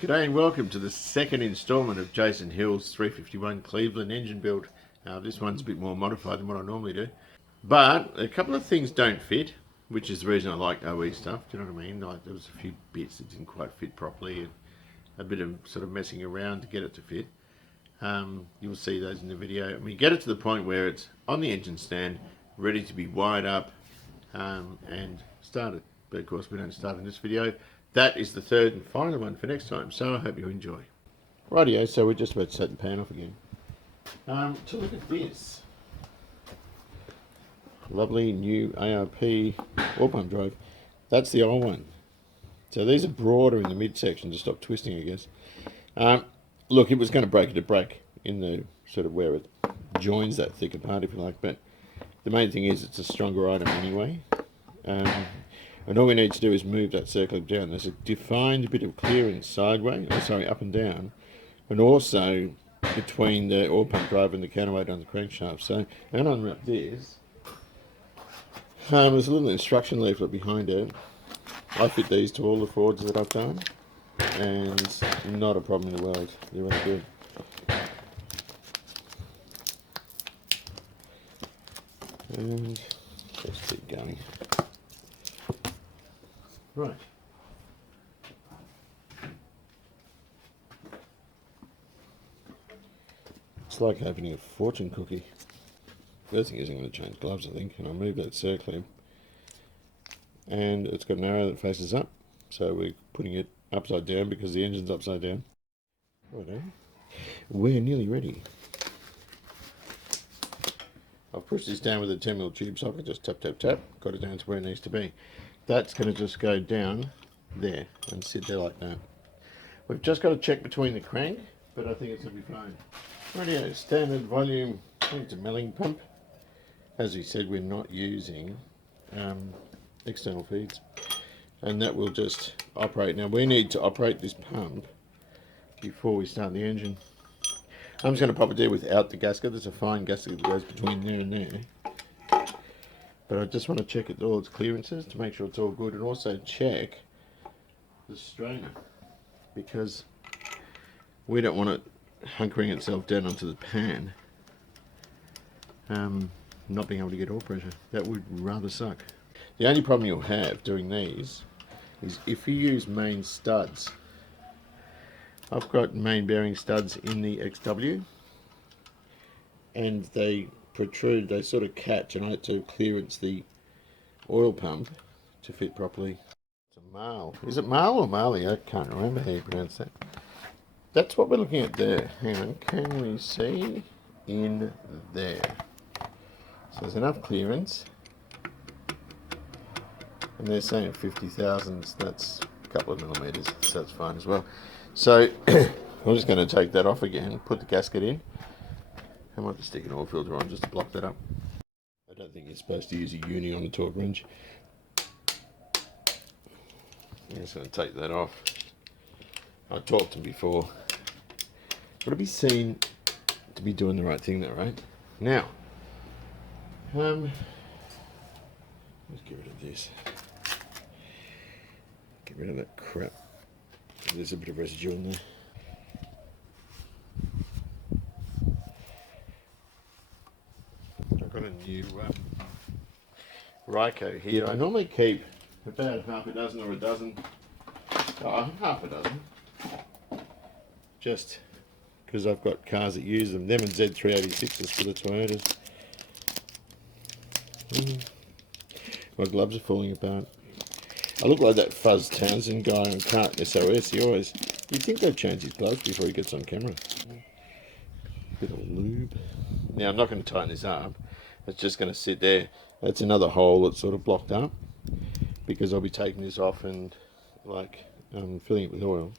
G'day and welcome to the second instalment of Jason Hill's 351 Cleveland engine build. This one's a bit more modified than what I normally do. But a couple of things don't fit, which is the reason I like OE stuff, do you know what I mean? Like there was a few bits that didn't quite fit properly and a bit of sort of messing around to get it to fit. You'll see those in the video. And we get it to the point where it's on the engine stand, ready to be wired up and started. But of course we don't start in this video. That is the third and final one for next time, so I hope you enjoy. Rightio, so we're just about to set the pan off again. To look at this lovely new ARP oil pump drive. That's the old one. So these are broader in the midsection to stop twisting, I guess. Look, it was going to break it to break in the sort of where it joins that thicker part, if you like, but the main thing is it's a stronger item anyway. And all we need to do is move that circle down. There's a defined bit of clearance sideways, up and down, and also between the oil pump drive and the counterweight on the crankshaft. So, and unwrap this. There's a little instruction leaflet behind it. I fit these to all the Fords that I've done, and not a problem in the world. They're really good. And let's keep going. Right. It's like opening a fortune cookie. First thing is I'm going to change gloves, I think, and I'll move that circlip. And it's got an arrow that faces up, so we're putting it upside down because the engine's upside down. Righto. We're nearly ready. I've pushed this down with a 10mm tube socket, just tap, tap, tap, got it down to where it needs to be. That's going to just go down there and sit there like that. We've just got to check between the crank, but I think it's going to be fine. Radio standard volume, I think it's a milling pump. As we said, we're not using external feeds, and that will just operate. Now we need to operate this pump before we start the engine. I'm just going to pop it there without the gasket. There's a fine gasket that goes between there and there. But I just want to check all its clearances to make sure it's all good, and also check the strainer, because we don't want it hunkering itself down onto the pan, not being able to get oil pressure. That would rather suck. The only problem you'll have doing these is if you use main studs. I've got main bearing studs in the XW, and they protrude, they sort of catch, and I had to clearance the oil pump to fit properly. It's a male. Is it male or Marley? I can't remember how you pronounce that. That's what we're looking at there. Hang on, can we see in there? So there's enough clearance, and they're saying 50 thousandths, that's a couple of millimeters, so that's fine as well. So I'm just going to take that off again, put the gasket in. I might just stick an oil filter on just to block that up. I don't think you're supposed to use a uni on the torque wrench. I'm just going to take that off. I talked to him before. Got to be seen to be doing the right thing though, right? Now, let's get rid of this. Get rid of that crap. There's a bit of residue in there. I've got a new Ryco here. I normally keep about half a dozen or a dozen. Half a dozen. Just because I've got cars that use them. Them and Z386s for the Toyotas. My gloves are falling apart. I look like that Fuzz Townsend guy on Cart SOS. You'd think they'd change his gloves before he gets on camera. Bit of lube. Now I'm not going to tighten this up. It's just going to sit there. That's another hole that's sort of blocked up, because I'll be taking this off and filling it with oil.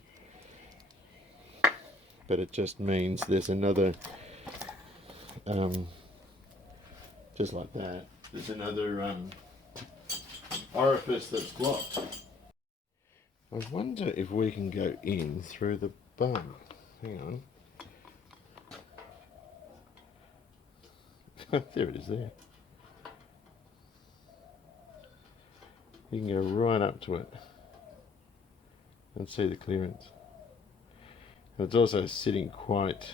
But it just means there's another, just like that, there's another orifice that's blocked. I wonder if we can go in through the bung. Hang on. There it is there. You can go right up to it and see the clearance. It's also sitting quite,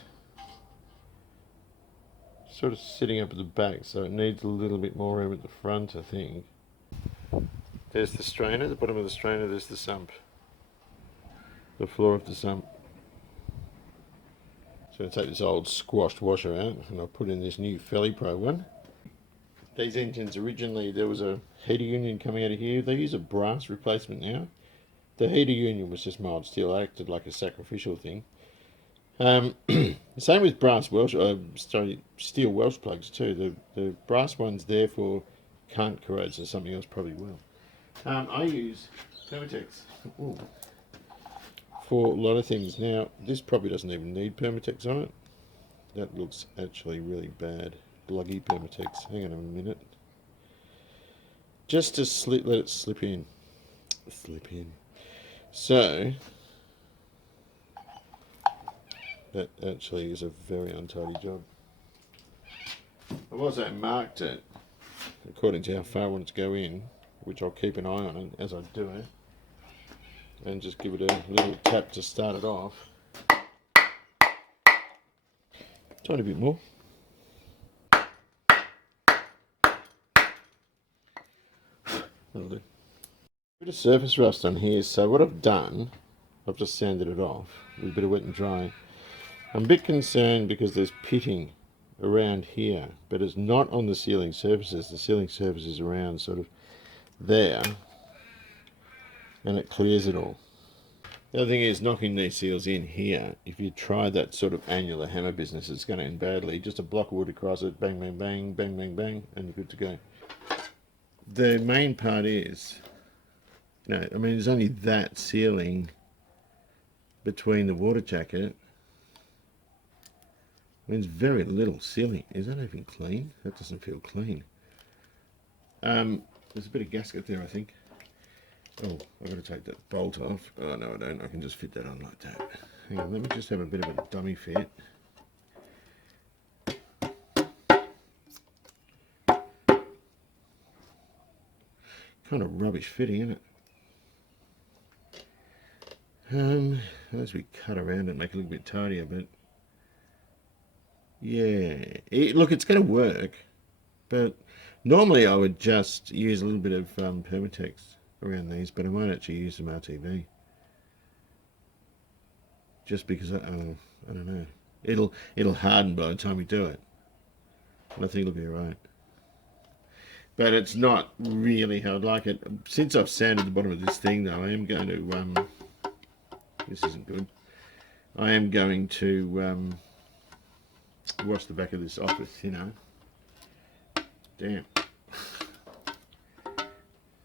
sort of sitting up at the back, so it needs a little bit more room at the front, I think. There's the strainer, the bottom of the strainer, there's the sump. The floor of the sump. So I'll take this old squashed washer out and I'll put in this new FeliPro one. These engines originally, there was a heater union coming out of here. They use a brass replacement now. The heater union was just mild steel, it acted like a sacrificial thing. Same with brass Welsh, steel Welsh plugs too. The brass ones therefore can't corrode, so something else probably will. I use Permatex for a lot of things. Now, this probably doesn't even need Permatex on it. That looks actually really bad. Bluggy Permatex. Hang on a minute. Just to let it slip in. Slip in. So, that actually is a very untidy job. I've also marked it according to how far I want it to go in, which I'll keep an eye on it as I do it, and just give it a little tap to start it off. Tiny bit more. That'll do. Bit of surface rust on here, so what I've done, I've just sanded it off with a bit of wet and dry. I'm a bit concerned because there's pitting around here, but it's not on the sealing surfaces. The sealing surface is around sort of there, and it clears it all. The other thing is knocking these seals in here. If you try that sort of annular hammer business, it's going to end badly. Just a block of wood across it, bang, bang, bang, bang, bang, bang, and you're good to go. The main part is, I mean, there's only that sealing between the water jacket. I mean, there's very little sealing. Is that even clean? That doesn't feel clean. There's a bit of gasket there, I think. Oh, I've got to take that bolt off. Oh, no, I don't. I can just fit that on like that. Hang on, let me just have a bit of a dummy fit. Kind of rubbish fitting, isn't it? As we cut around it, make it a little bit tidier, but yeah, look, it's going to work, but normally I would just use a little bit of Permatex around these, but I might actually use some RTV, just because I don't know, it'll harden by the time we do it, and I think it'll be alright. But it's not really how I'd like it. Since I've sanded the bottom of this thing, though, I am going to this isn't good. I am going to wash the back of this off with thinner. Damn.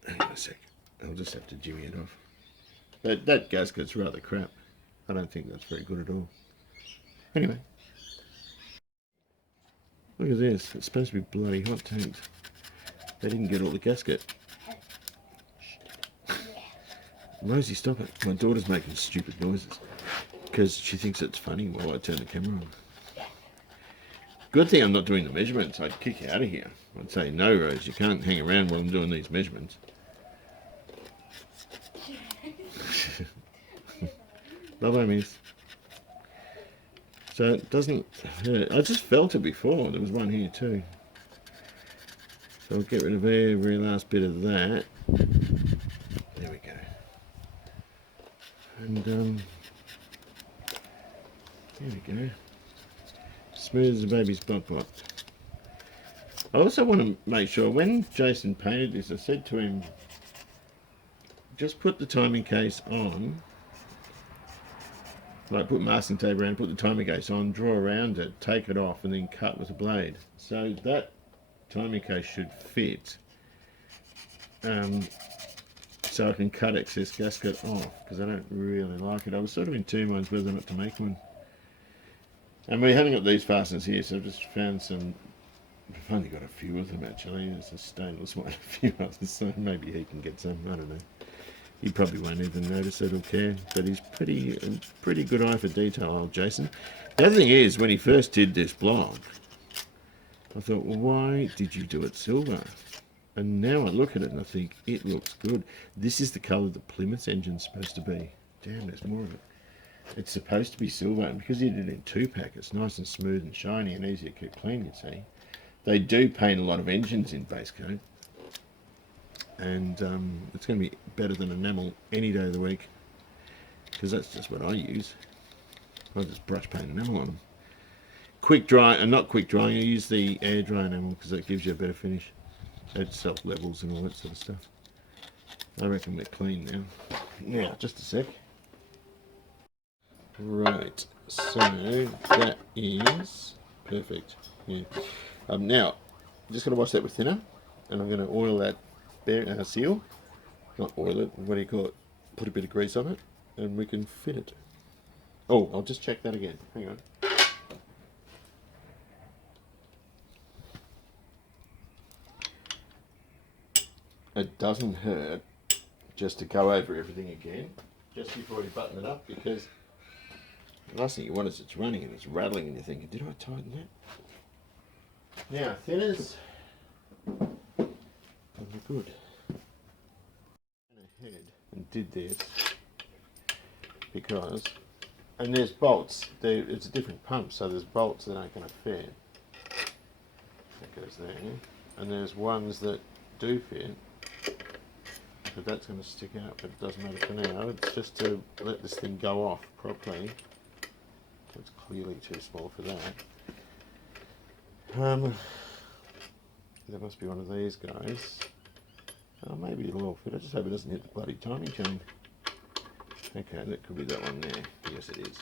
Hang on a sec. I'll just have to jimmy it off. That gasket's rather crap. I don't think that's very good at all. Anyway. Look at this. It's supposed to be bloody hot tanks. They didn't get all the gasket. Rosie, stop it. My daughter's making stupid noises because she thinks it's funny while I turn the camera on. Good thing I'm not doing the measurements. I'd kick you out of here. I'd say, no, Rose, you can't hang around while I'm doing these measurements. Bye-bye, miss. So it doesn't hurt. I just felt it before. There was one here too. So I'll get rid of every last bit of that. There we go. And there we go. Smooth as a baby's butt. I also want to make sure, when Jason painted this, I said to him, just put the timing case on, like put masking tape around, put the timing case on, draw around it, take it off, and then cut with a blade. So that timing case should fit, so I can cut excess gasket off, because I don't really like it. I was sort of in two minds whether or not to make one. And we haven't got these fasteners here, so I've just found some. I've only got a few of them actually. There's a stainless one, a few others, so maybe he can get some. I don't know. He probably won't even notice it or care, but he's pretty good eye for detail, old Jason. The other thing is, when he first did this blog, I thought, well, why did you do it silver? And now I look at it and I think, it looks good. This is the colour the Plymouth engine's supposed to be. Damn, there's more of it. It's supposed to be silver, and because you did it in 2-pack, it's nice and smooth and shiny and easy to keep clean, you see. They do paint a lot of engines in base coat, and it's going to be better than enamel any day of the week, because that's just what I use. I just brush paint enamel on them. Quick dry, and not quick drying, I use the air dry enamel because that gives you a better finish. It self levels and all that sort of stuff. I reckon we're clean now. Now, just a sec. Right, so that is perfect. Yeah. Now, I'm just going to wash that with thinner, and I'm going to oil that seal. Not oil it, what do you call it? Put a bit of grease on it, and we can fit it. Oh, I'll just check that again. Hang on. It doesn't hurt just to go over everything again, just before you button it up, because the last thing you want is it's running and it's rattling and you're thinking, did I tighten that? Now, thinners are good. I went ahead and did this because, and there's bolts, it's a different pump, so there's bolts that aren't going to fit. That goes there. And there's ones that do fit, but that's going to stick out, but it doesn't matter for now. It's just to let this thing go off properly. It's clearly too small for that. There must be one of these guys. Oh, maybe it'll all fit. I just hope it doesn't hit the bloody timing chain. Okay, that could be that one there. Yes, it is.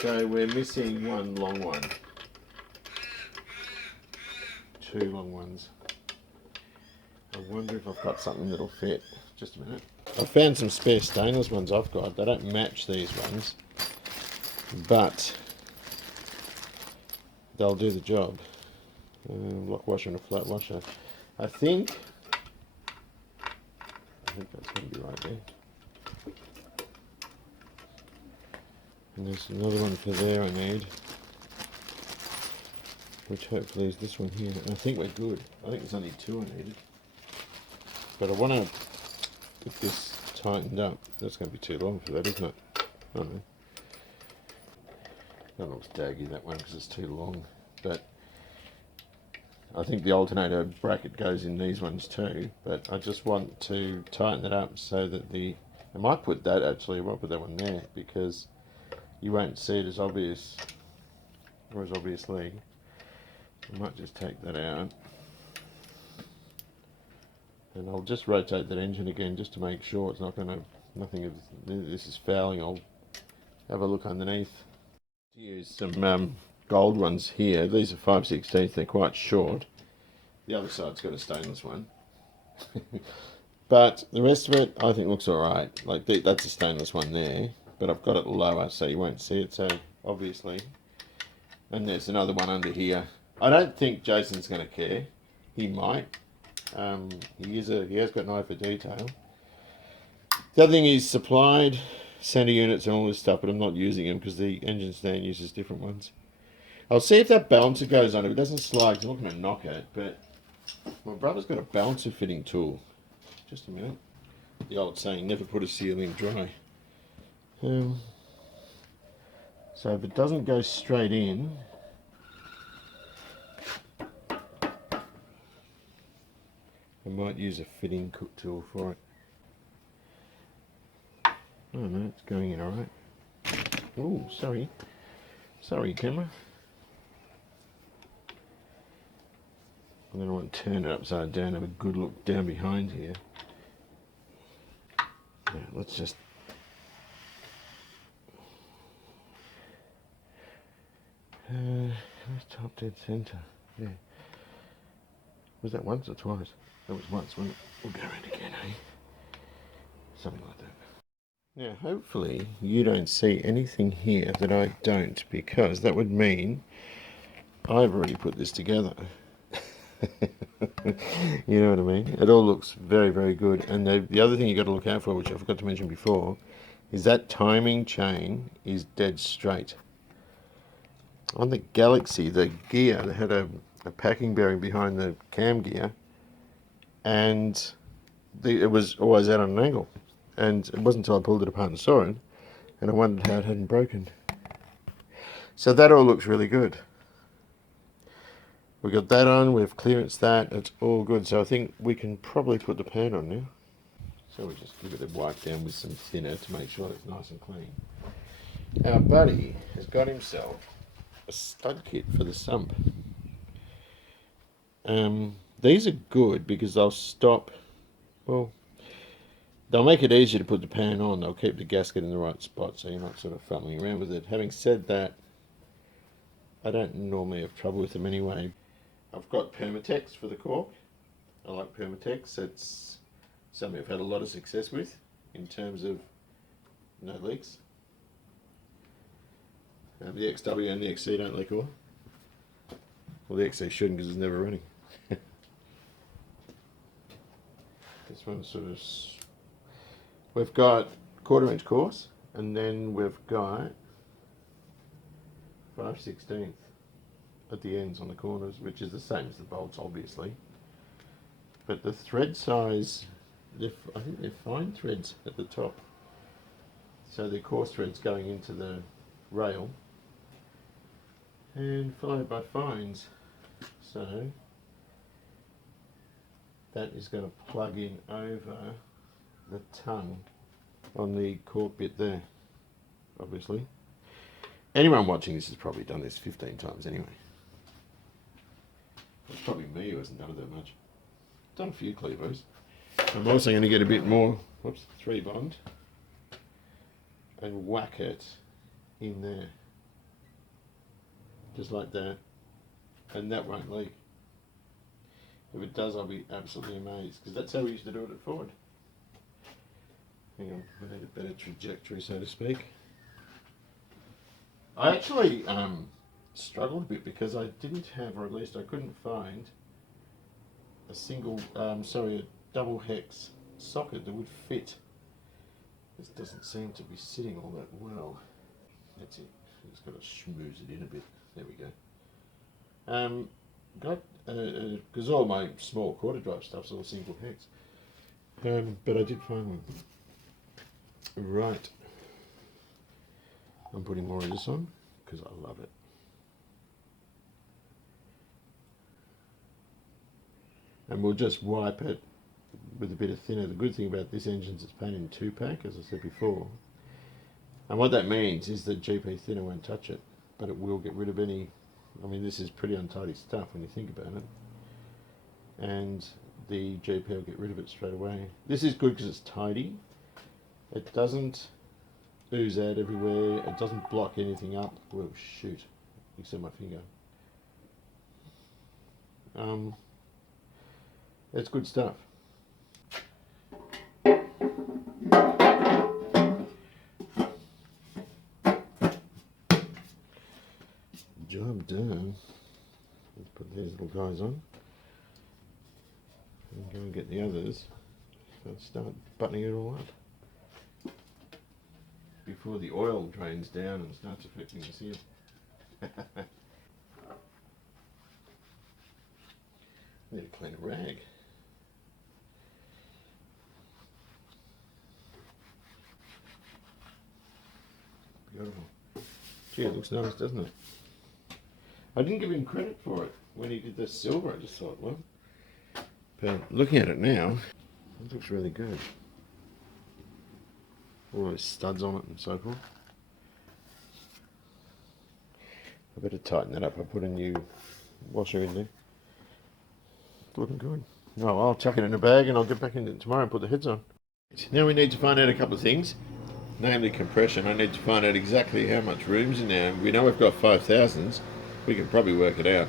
So we're missing one long one. 2 long ones. I wonder if I've got something that'll fit. Just a minute. I found some spare stainless ones I've got. They don't match these ones, but they'll do the job. Lock washer and a flat washer. I think that's going to be right there. And there's another one for there I need, which hopefully is this one here. And I think we're good. I think there's only 2 I needed. But I want to get this tightened up. That's going to be too long for that, isn't it? I don't know. That looks daggy, that one, because it's too long. But I think the alternator bracket goes in these ones too. But I just want to tighten it up so that I might put that actually, I might put that one there, because you won't see it as obvious, or as obviously. I might just take that out. And I'll just rotate that engine again just to make sure it's not going to, nothing of this is fouling. I'll have a look underneath. Use some gold ones here. These are 5/16, they're quite short. The other side's got a stainless one. But the rest of it I think looks alright. Like that's a stainless one there, but I've got it lower so you won't see it so obviously. And there's another one under here. I don't think Jason's going to care. He might. He has got an eye for detail. The other thing is supplied center units and all this stuff, but I'm not using them because the engine stand uses different ones. I'll see if that balancer goes on. If it doesn't slide, I'm not going to knock it, but my brother's got a balancer fitting tool. Just a minute. The old saying, never put a seal in dry. So if it doesn't go straight in, I might use a fitting tool for it. Oh no, it's going in alright. Oh, sorry. Sorry, camera. And then I want to turn it upside down, have a good look down behind here. Yeah, let's just... top dead centre. Yeah. Was that once or twice? That was once, wasn't it? We'll go around again, eh? Something like that. Now, hopefully you don't see anything here that I don't, because that would mean I've already put this together. You know what I mean? It all looks very, very good. And the other thing you got to look out for, which I forgot to mention before, is that timing chain is dead straight. On the Galaxy, the gear, they had a packing bearing behind the cam gear, and it was always out on an angle. And it wasn't until I pulled it apart and saw it And I wondered how it hadn't broken. So that all looks really good. We've got that on, we've clearanced that, it's all good. So I think we can probably put the pan on now. So we'll just give it a wipe down with some thinner to make sure it's nice and clean. Our buddy has got himself a stud kit for the sump. These are good because they'll stop, well, they'll make it easier to put the pan on. They'll keep the gasket in the right spot so you're not sort of fumbling around with it. Having said that, I don't normally have trouble with them anyway. I've got Permatex for the cork. I like Permatex. It's something I've had a lot of success with in terms of no leaks. The XW and the XC don't leak oil. Well, the XC shouldn't because it's never running. This one's sort of... We've got 1/4 inch course, and then we've got 5/16 at the ends on the corners, which is the same as the bolts, obviously. But the thread size, I think they're fine threads at the top. So the coarse threads going into the rail, and followed by fines. So that is going to plug in over the tongue on the cork bit there, obviously. Anyone watching this has probably done this 15 times anyway. It's probably me who hasn't done it that much. Done a few cleavers. I'm also going to get a bit more, 3-bond, and whack it in there. Just like that. And that won't leak. If it does, I'll be absolutely amazed, because that's how we used to do it at Ford. Hang on, we need a better trajectory, so to speak. I actually struggled a bit because I didn't have, or at least I couldn't find, a single, a double hex socket that would fit. This doesn't seem to be sitting all that well. That's it. Just got to schmooze it in a bit. There we go. Because all my small quarter drive stuff's all single hex. But I did find one. Right. I'm putting more of this on because I love it. And we'll just wipe it with a bit of thinner. The good thing about this engine is it's painted in 2-pack, as I said before. And what that means is that GP thinner won't touch it, but it will get rid of any... I mean, this is pretty untidy stuff when you think about it. And the GP will get rid of it straight away. This is good because it's tidy. It doesn't ooze out everywhere. It doesn't block anything up. Well, shoot, except my finger. It's good stuff. Job done. Let's put these little guys on and go and get the others. Let's start buttoning it all up before the oil drains down and starts affecting the seal. I need to clean a rag. Beautiful. Gee, it looks nice, doesn't it? I didn't give him credit for it when he did the silver. I just thought, well, but looking at it now, it looks really good. All those studs on it and so forth. I better tighten that up. I put a new washer in there. It's looking good. No, I'll chuck it in a bag and I'll get back in it tomorrow and put the heads on. Now we need to find out a couple of things, namely compression. I need to find out exactly how much room's in there. We know we've got 5,000s. We can probably work it out.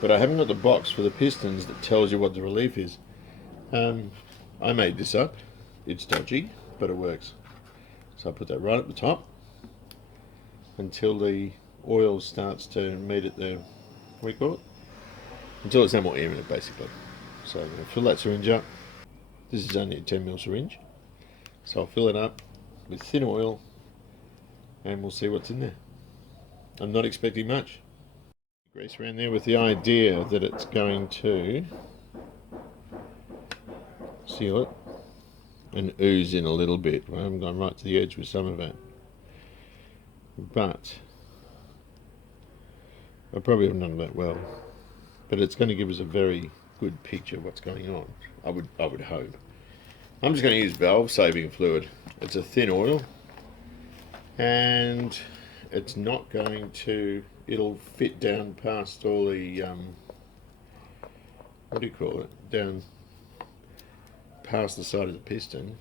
But I haven't got the box for the pistons that tells you what the relief is. I made this up. It's dodgy, but it works. So I put that right at the top until the oil starts to meet at the, what do you call it? Until there's no more air in it, basically. So I'm going to fill that syringe up. This is only a 10mm syringe. So I'll fill it up with thin oil and we'll see what's in there. I'm not expecting much. Grease around there with the idea that it's going to seal it and ooze in a little bit. I haven't gone right to the edge with some of it. but I probably haven't done that well. But it's going to give us a very good picture of what's going on. I would hope. I'm just going to use valve saving fluid. It's a thin oil, and it's not going to. It'll fit down past all the what do you call it? Down past the side of the piston.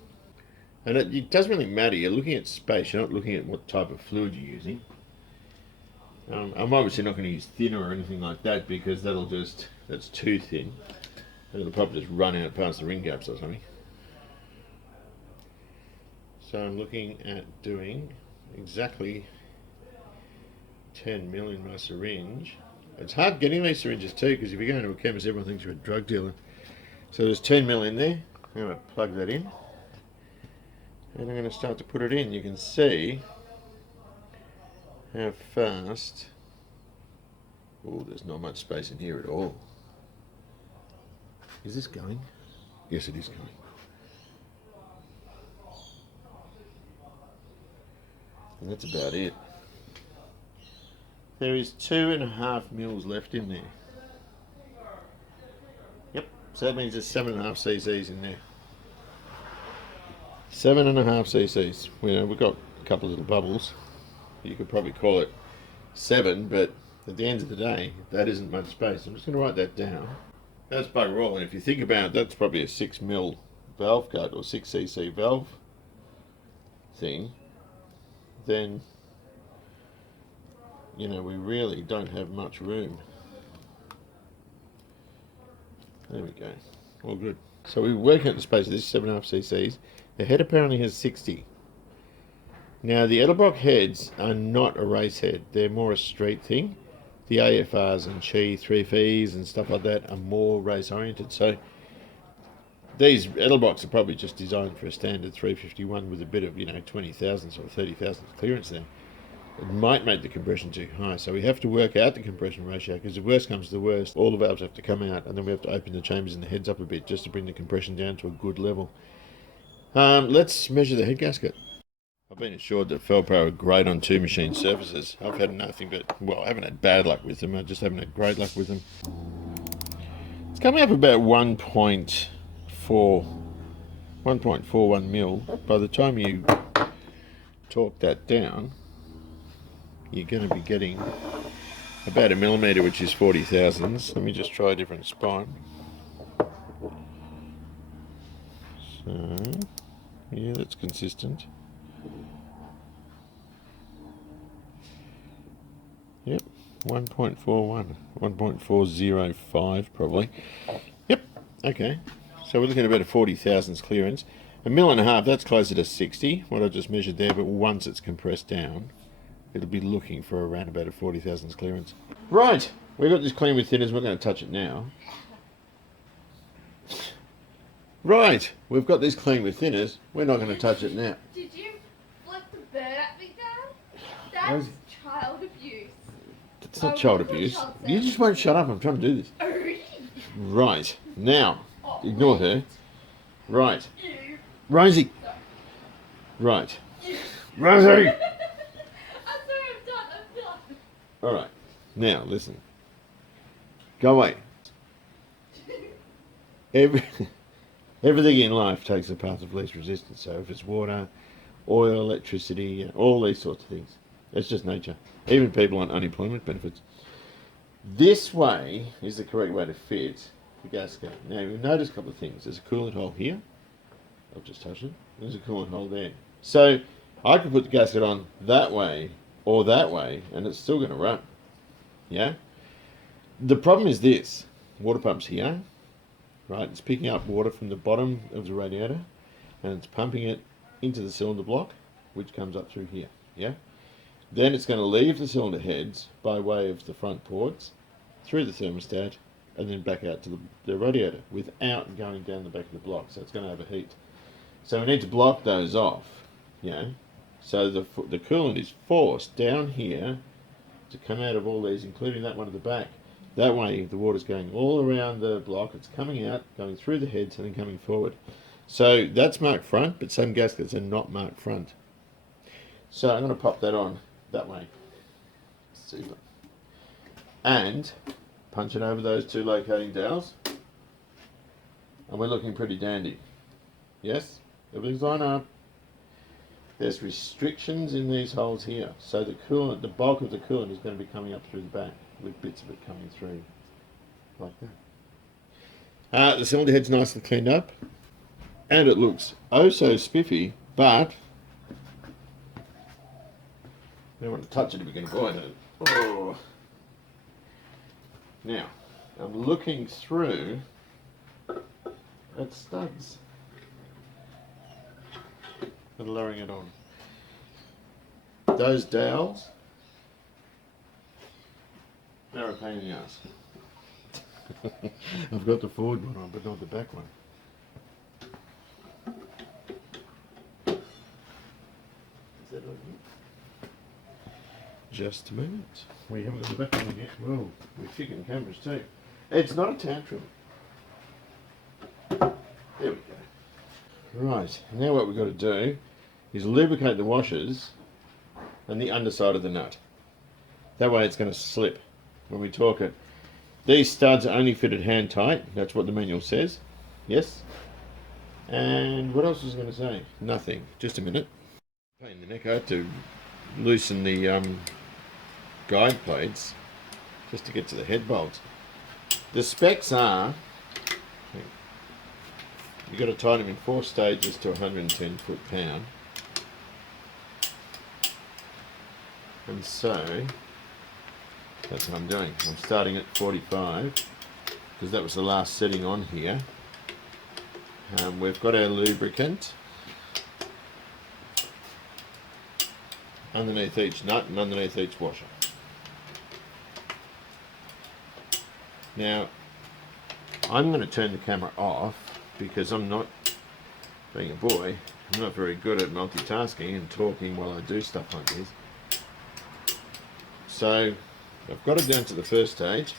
And it doesn't really matter. You're looking at space. You're not looking at what type of fluid you're using. I'm obviously not going to use thinner or anything like that because that's too thin. It'll probably just run out past the ring gaps or something. So I'm looking at doing exactly 10 mil in my syringe. It's hard getting these syringes too because if you go into a chemist, everyone thinks you're a drug dealer. So there's 10 mil in there. I'm going to plug that in. And I'm going to start to put it in. You can see how fast. Oh, there's not much space in here at all. Is this going? Yes, it is going. And that's about it. There is 2.5 mils left in there. Yep, so that means there's 7.5 cc's in there. 7.5 cc's. We've got a couple of little bubbles. You could probably call it 7, but at the end of the day, that isn't much space. I'm just going to write that down. That's bugger all, and if you think about it, that's probably a 6 mil valve cut or 6 cc valve thing. Then, we really don't have much room. There we go. All good. So we're working at the space of this 7.5 cc's. The head apparently has 60. Now the Edelbrock heads are not a race head. They're more a street thing. The AFRs and Chi 3Fs and stuff like that are more race oriented. So these Edelbrocks are probably just designed for a standard 351 with a bit of 20 thousandths or 30 thousandths clearance there. It might make the compression too high, so we have to work out the compression ratio because if worst comes to the worst, all the valves have to come out and then we have to open the chambers and the heads up a bit just to bring the compression down to a good level. Let's measure the head gasket. I've been assured that Felpro are great on two machine surfaces. I've had nothing but, I haven't had bad luck with them, I just haven't had great luck with them. It's coming up about 1.41 mil. By the time you torque that down, you're going to be getting about a millimetre, which is 40 thousandths. Let me just try a different spine. So, yeah, that's consistent. Yep, 1.41, 1.405 probably. Yep, okay. So we're looking at about a 40 thousandths clearance. 1.5 mil, that's closer to 60, what I just measured there, but once it's compressed down, it'll be looking for around about a 40 thousandths clearance. Right, we've got this clean with thinners, we're going to touch it now. Right, we've got this clean with thinners, we're not going to touch it now. Did you flip the bird at me, Dad? That's child abuse. It's not child abuse. You just won't shut up, I'm trying to do this. Right, now, ignore her. Right. Rosie. Right. Rosie! Alright, now listen. Go away. Everything in life takes the path of least resistance. So if it's water, oil, electricity, all these sorts of things, it's just nature. Even people on unemployment benefits. This way is the correct way to fit the gasket. Now you'll notice a couple of things. There's a coolant hole here. I've just touched it. There's a coolant hole there. So I could put the gasket on that way or that way and it's still going to run. Yeah? The problem is this. Water pump's here. Right? It's picking up water from the bottom of the radiator and it's pumping it into the cylinder block, which comes up through here. Yeah? Then it's going to leave the cylinder heads by way of the front ports, through the thermostat, and then back out to the radiator without going down the back of the block. So it's going to overheat. So we need to block those off. Yeah? So the coolant is forced down here to come out of all these, including that one at the back. That way the water's going all around the block, it's coming out, going through the heads and then coming forward. So that's marked front, but some gaskets are not marked front. So I'm going to pop that on. that way. Super. And punch it over those two locating dowels. And we're looking pretty dandy. Yes? Everything's lined up. There's restrictions in these holes here. So the coolant, the bulk of the coolant is going to be coming up through the back with bits of it coming through like that. The cylinder head's nicely cleaned up. And it looks oh so spiffy, but I don't want to touch it if we can avoid it. Oh. Now, I'm looking through at studs and lowering it on. Those dowels, they're a pain in the ass. I've got the forward one on, but not the back one. Is that okay? Just a minute. We haven't got the back one yet. Well, we're kicking cameras too. It's not a tantrum. There we go. Right, now what we've got to do is lubricate the washers and the underside of the nut. That way it's going to slip when we torque it. These studs are only fitted hand tight. That's what the manual says. Yes. And what else was I going to say? Nothing. Just a minute. Pain in the neck. I had to loosen the guide plates just to get to the head bolts. The specs are you've got to tighten them in 4 stages to 110 foot-pound. And so that's what I'm doing. I'm starting at 45 because that was the last setting on here. We've got our lubricant underneath each nut and underneath each washer. Now, I'm going to turn the camera off because I'm not, being a boy, I'm not very good at multitasking and talking while I do stuff like this. So, I've got it down to the first stage.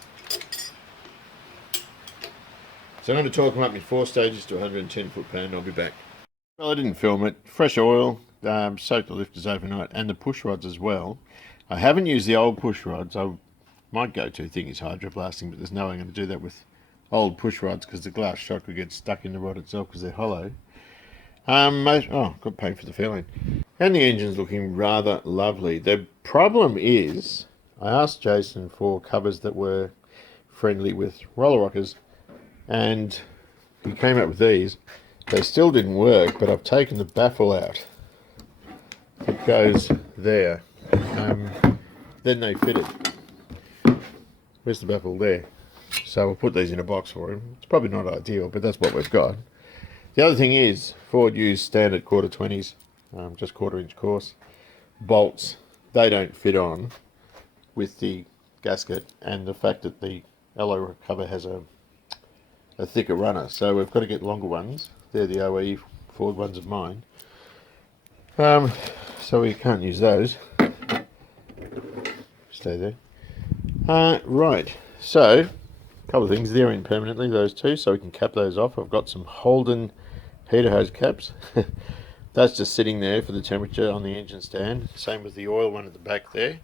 So I'm going to torque them up in 4 stages to 110 foot-pound. I'll be back. Well, I didn't film it. Fresh oil, soaked the lifters overnight, and the push rods as well. I haven't used the old push rods. My go-to thing is hydroblasting, but there's no way I'm going to do that with old push rods because the glass shock will get stuck in the rod itself because they're hollow. Got paid for the Fairlane. And the engine's looking rather lovely. The problem is, I asked Jason for covers that were friendly with roller rockers, and he came up with these. They still didn't work, but I've taken the baffle out. It goes there. Then they fitted. Where's the baffle? There. So we'll put these in a box for him. It's probably not ideal, but that's what we've got. The other thing is, Ford used standard quarter 20s, just 1/4 inch course. Bolts, they don't fit on with the gasket and the fact that the alloy cover has a thicker runner. So we've got to get longer ones. They're the OE Ford ones of mine. So we can't use those. Stay there. Right, so a couple of things. They're in permanently, those two, so we can cap those off. I've got some Holden heater hose caps. That's just sitting there for the temperature on the engine stand. Same with the oil one at the back there.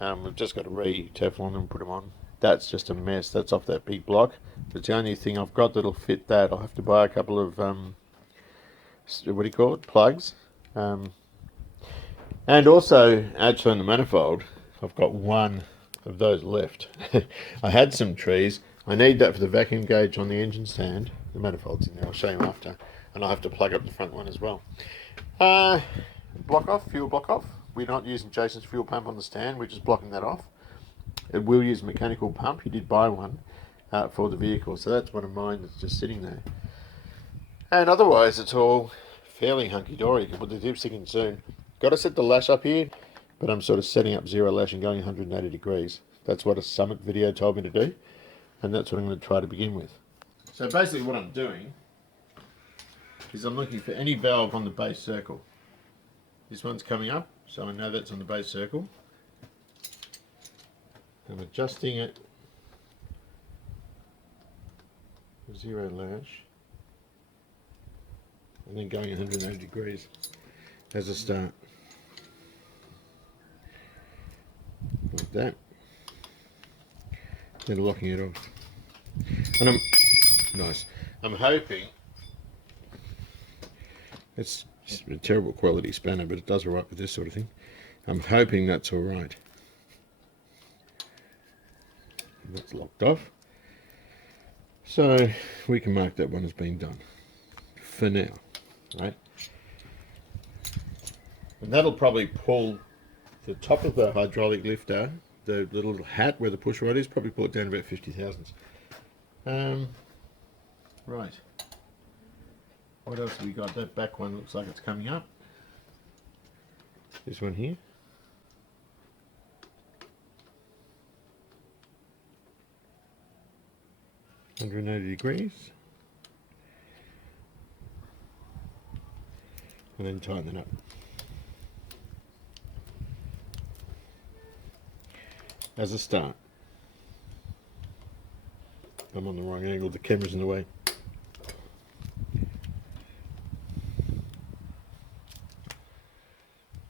We've just got to re-Teflon them and put them on. That's just a mess. That's off that big block. It's the only thing I've got that'll fit that. I'll have to buy a couple of, plugs. And also, actually on the manifold, I've got one of those left. I had some trees. I need that for the vacuum gauge on the engine stand. The manifold's in there. I'll show you after. And I'll have to plug up the front one as well. Block off, fuel block off. We're not using Jason's fuel pump on the stand. We're just blocking that off. It will use a mechanical pump. He did buy one for the vehicle. So that's one of mine that's just sitting there. And otherwise, it's all fairly hunky-dory. You can put the dipstick in soon. Got to set the lash up here, but I'm sort of setting up zero lash and going 180 degrees. That's what a Summit video told me to do, and that's what I'm going to try to begin with. So basically what I'm doing is I'm looking for any valve on the base circle. This one's coming up, so I know that's on the base circle. I'm adjusting it for zero lash, and then going 180 degrees as a start. that. Then locking it off. And I'm hoping it's a terrible quality spanner, but it does all right with this sort of thing. I'm hoping that's all right. That's locked off. So we can mark that one as being done for now, right? And that'll probably pull the top of the hydraulic lifter, the little hat where the push rod is, probably pull it down about 50 thousandths. Right. What else have we got? That back one looks like it's coming up. This one here. $180. And then tighten it up. As a start. I'm on the wrong angle, the camera's in the way.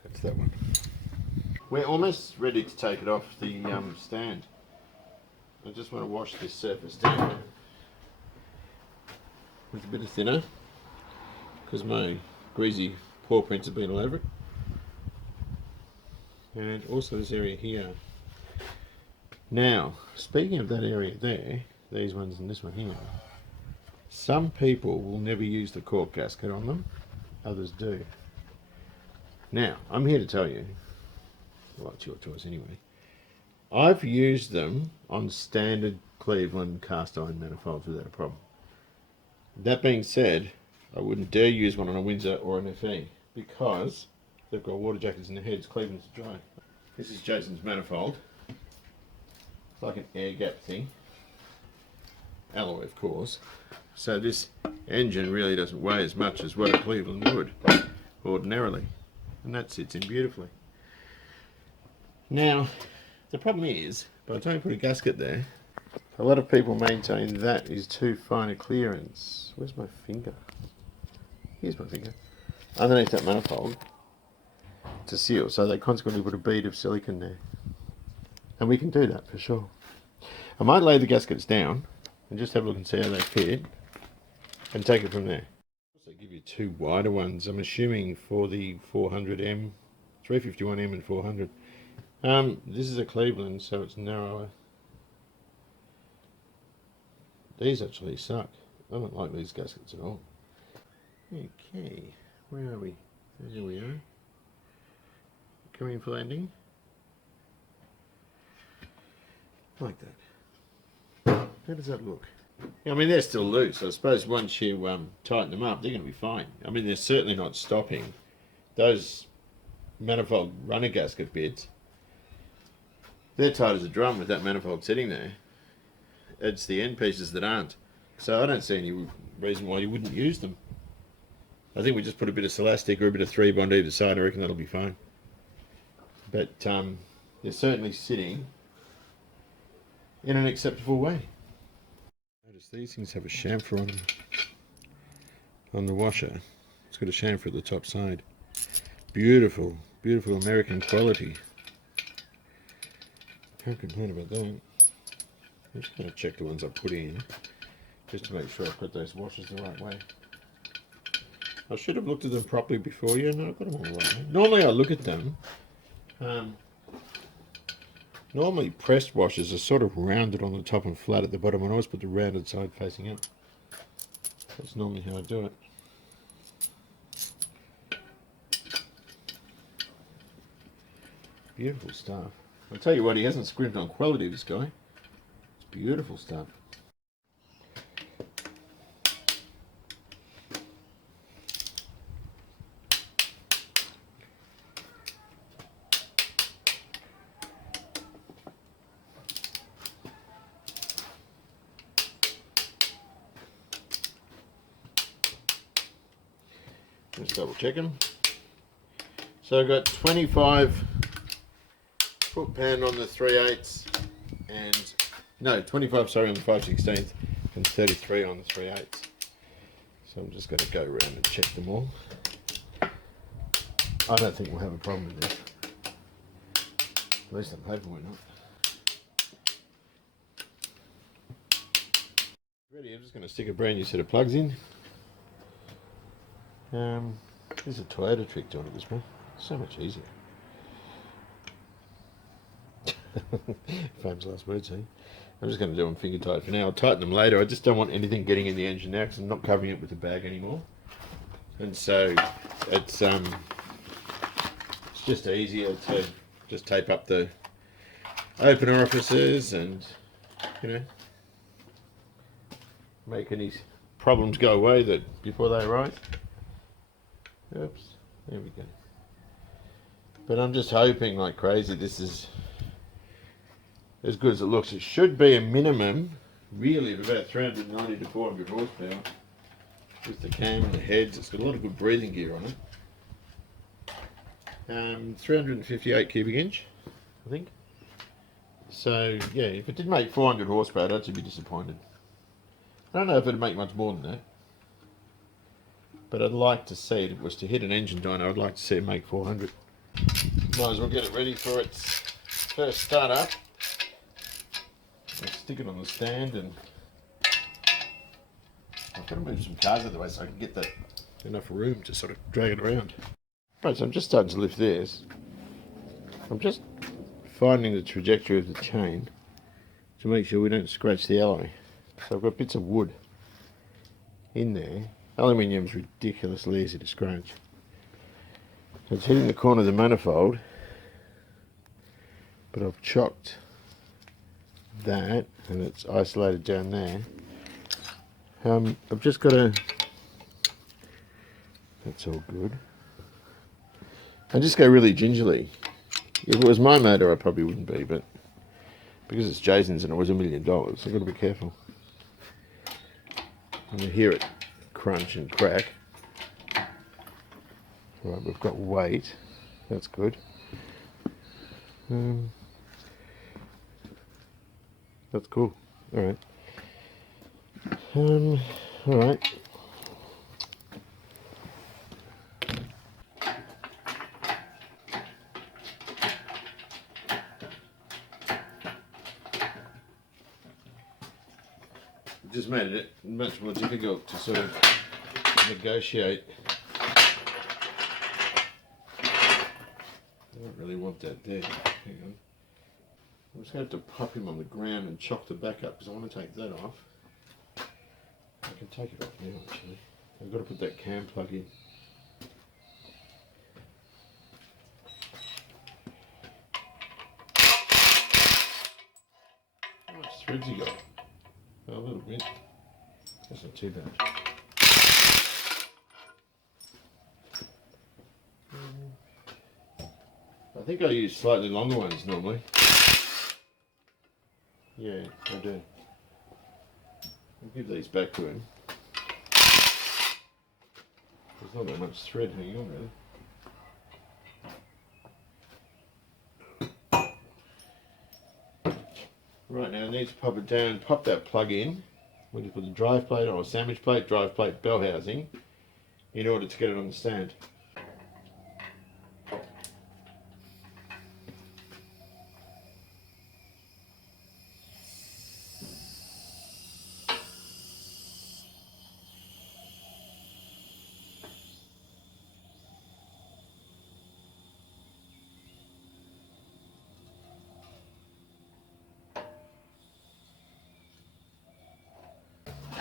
That's that one. We're almost ready to take it off the stand. I just want to wash this surface down with a bit of thinner because my greasy paw prints have been all over it. And also this area here. Now, speaking of that area there, these ones and this one here, some people will never use the cork gasket on them, others do. Now, I'm here to tell you, well, it's your choice anyway, I've used them on standard Cleveland cast iron manifolds without a problem. That being said, I wouldn't dare use one on a Windsor or an FE because they've got water jackets in the heads. Cleveland's dry. This is Jason's manifold. It's like an air gap thing. Alloy, of course. So this engine really doesn't weigh as much as what a Cleveland would ordinarily. And that sits in beautifully. Now, the problem is, by the time you put a gasket there, a lot of people maintain that is too fine a clearance. Where's my finger? Here's my finger. Underneath that manifold to seal, so they consequently put a bead of silicone there. And we can do that for sure. I might lay the gaskets down and just have a look and see how they fit and take it from there. Also give you two wider ones, I'm assuming for the 400M, 351M and 400. This is a Cleveland, so it's narrower. These actually suck. I don't like these gaskets at all. Okay, where are we? Here we are. Coming in for landing. Like that. How does that look? Yeah, I mean, they're still loose. I suppose once you tighten them up, they're going to be fine. I mean, they're certainly not stopping. Those manifold runner gasket bits, they're tight as a drum with that manifold sitting there. It's the end pieces that aren't. So I don't see any reason why you wouldn't use them. I think we just put a bit of Celastic or a bit of 3-bond either side. I reckon that'll be fine. But they're certainly sitting in an acceptable way. Notice these things have a chamfer on them. On the washer, it's got a chamfer at the top side. Beautiful, beautiful American quality. Can't complain about that. I'm just going to check the ones I put in, just to make sure I've got those washers the right way. I should have looked at them properly before. Yeah, no, I've got them all the right way. Normally I look at them. Normally pressed washers are sort of rounded on the top and flat at the bottom. I always put the rounded side facing up. That's normally how I do it. Beautiful stuff. I'll tell you what, he hasn't scrimped on quality, this guy. It's beautiful stuff. Just double check them. So I've got 25 foot pan on the 3/8 and no 25 sorry on the 5/16 and 33 on the 3/8. So I'm just going to go around and check them all. I don't think we'll have a problem with this. At least on paper we're not. Ready, I'm just going to stick a brand new set of plugs in. There's a Toyota trick doing it this way. So much easier. Famous last words, eh? I'm just going to do them finger tight for now. I'll tighten them later. I just don't want anything getting in the engine now because I'm not covering it with a bag anymore. And so it's just easier to just tape up the open orifices and, you know, make any problems go away that before they arise. Oops, there we go. But I'm just hoping like crazy this is as good as it looks. It should be a minimum, really, of about 390 to 400 horsepower. With the cam and the heads, it's got a lot of good breathing gear on it. 358 cubic inch, I think. So yeah, if it did make 400 horsepower, I'd actually be disappointed. I don't know if it'd make much more than that, but I'd like to see it. If it was to hit an engine dyno, I'd like to see it make 400. Might as well get it ready for its first start up. I'll stick it on the stand, and I've got to move some cars out of the way so I can get that enough room to sort of drag it around. Right, so I'm just starting to lift this. I'm just finding the trajectory of the chain to make sure we don't scratch the alloy. So I've got bits of wood in there. Aluminium's ridiculously easy to scratch. So it's hitting the corner of the manifold, but I've chocked that and it's isolated down there. I've just got to, that's all good. I just go really gingerly. If it was my motor I probably wouldn't be, but because it's Jason's and it was $1 million, I've got to be careful. And you hear it crunch and crack. Right, we've got weight, that's good. That's cool. Alright. Alright. It just made it much more difficult to sort of negotiate. I don't really want that there. Hang on. I'm just going to have to pop him on the ground and chock the back up because I want to take that off. I can take it off now actually. I've got to put that cam plug in. How much threads you got? Oh, a little bit. That's not too bad. I think I use slightly longer ones normally. Yeah, I do. I'll give these back to him. There's not that much thread hanging on really. Right, now I need to pop it down, pop that plug in. We'll just put the drive plate or sandwich plate, drive plate, bell housing in order to get it on the stand.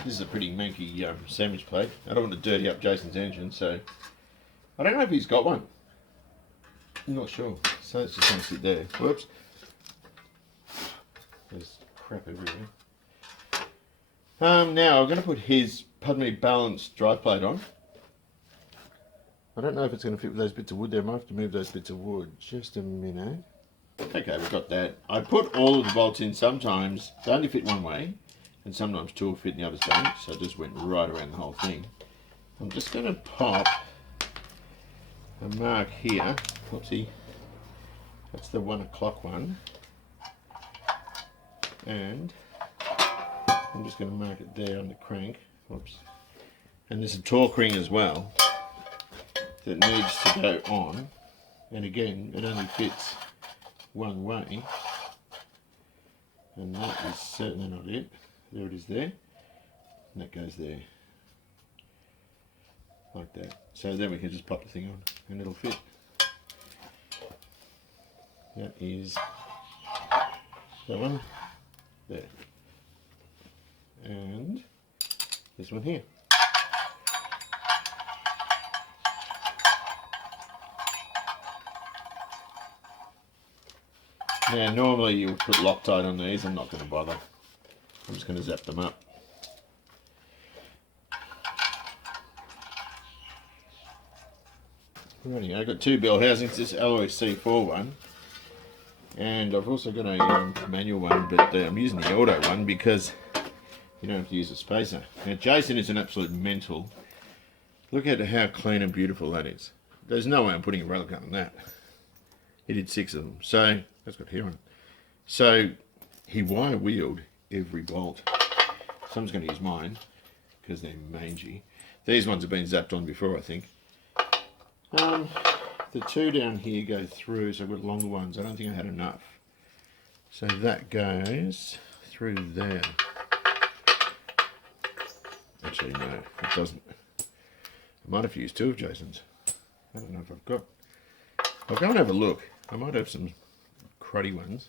This is a pretty manky sandwich plate. I don't want to dirty up Jason's engine, so I don't know if he's got one. I'm not sure. So it's just going to sit there. Whoops. There's crap everywhere. Now I'm going to put his, pardon me, balanced drive plate on. I don't know if it's going to fit with those bits of wood there. I might have to move those bits of wood. Just a minute. Okay, we've got that. I put all of the bolts in sometimes. They only fit one way. And sometimes two will fit and the others don't, so I just went right around the whole thing. I'm just going to pop a mark here. Whoopsie. That's the 1 o'clock one. And I'm just going to mark it there on the crank. Whoops. And there's a torque ring as well that needs to go on. And again, it only fits one way. And that is certainly not it. There it is there. And that goes there. Like that. So then we can just pop the thing on and it'll fit. That is that one there. And this one here. Now normally you would put Loctite on these. I'm not going to bother. I'm just going to zap them up. Righty, I've got two bell housings, this alloy C4 one, and I've also got a manual one, but I'm using the auto one because you don't have to use a spacer. Now Jason is an absolute mental. Look at how clean and beautiful that is. There's no way I'm putting a rail gun on that. He did 6 of them, so that's got hair on it. So he wire wheeled every bolt. So I'm just going to use mine because they're mangy. These ones have been zapped on before, I think. The two down here go through, so I've got longer ones. I don't think I had enough. So that goes through there. Actually, no, it doesn't. I might have used 2 of Jason's. I don't know if I've got. I'll go and have a look. I might have some cruddy ones.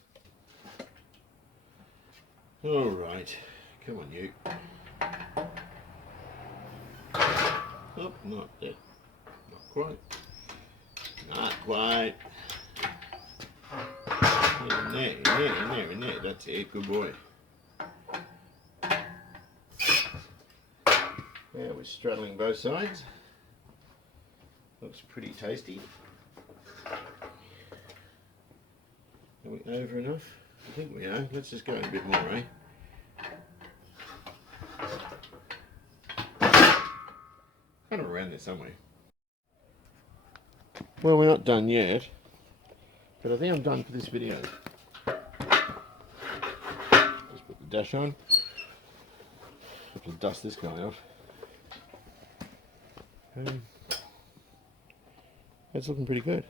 All right, come on, you. Oh, not there. Not quite. Not quite. In there, in there, in there, in there. That's it. Good boy. Now we're straddling both sides. Looks pretty tasty. Are we over enough? I think we are. Let's just go a bit more, eh? Kind of around there somewhere. Well, we're not done yet, but I think I'm done for this video. Just put the dash on. Have to dust this guy off. It's looking pretty good.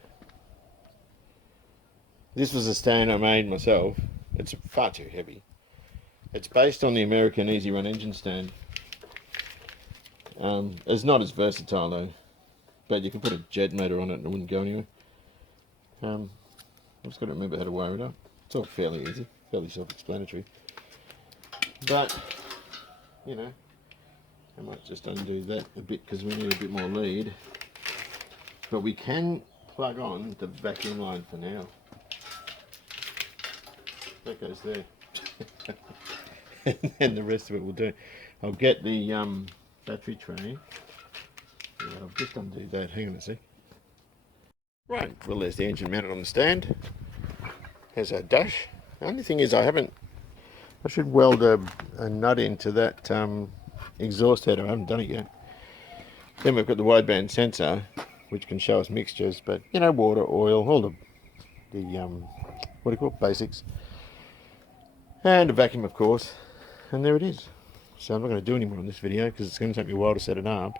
This was a stand I made myself. It's far too heavy. It's based on the American Easy Run engine stand. It's not as versatile though, but you can put a jet motor on it and it wouldn't go anywhere. I've just got to remember how to wire it up. It's all fairly easy, fairly self-explanatory. But, you know, I might just undo that a bit because we need a bit more lead. But we can plug on the vacuum line for now. That goes there. And then the rest of it will do. I'll get the battery tray. Yeah, I'll just undo that. Hang on a sec. Right, well there's the engine mounted on the stand. There's our dash. The only thing is I should weld a nut into that exhaust header. I haven't done it yet. Then we've got the wideband sensor, which can show us mixtures, but you know, water, oil, all the what do you call it, basics. And a vacuum, of course. And there it is. So I'm not going to do any more on this video because it's going to take me a while to set it up.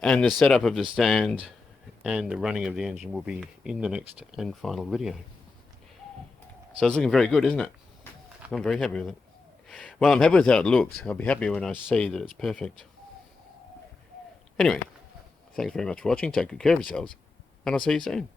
And the setup of the stand and the running of the engine will be in the next and final video. So it's looking very good, isn't it? I'm very happy with it. Well, I'm happy with how it looks. I'll be happy when I see that it's perfect. Anyway, thanks very much for watching. Take good care of yourselves. And I'll see you soon.